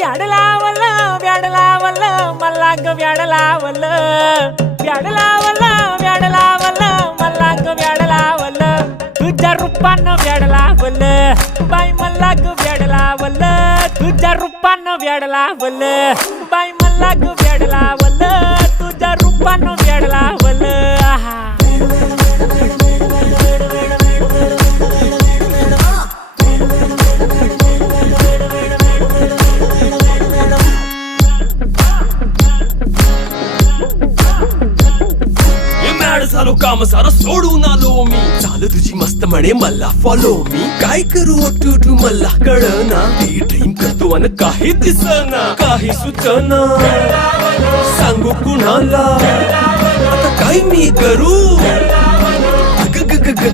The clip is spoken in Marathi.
व्याड लावलं व्याड लावलं मला ग व्याड लावलं व्याड लावलं व्याड लावलं मला ग व्याड लावलं तुझ्या रूपानं व्याड लावलं बाई मला ग व्याड लावलं तुझ्या रूपानं व्याड लावलं बाई मला ग व्याड लावलं तुझ्या रूपानं व्याड लावलं आहा झालो काम सारं सोडून आलो मी चाल तुझी मस्त म्हणे मला फॉलो मी काय करू टू मला कळना ती ड्रीम करतो आणि काही दिसना काही सुचना सांगू कुणाला आता काय मी करू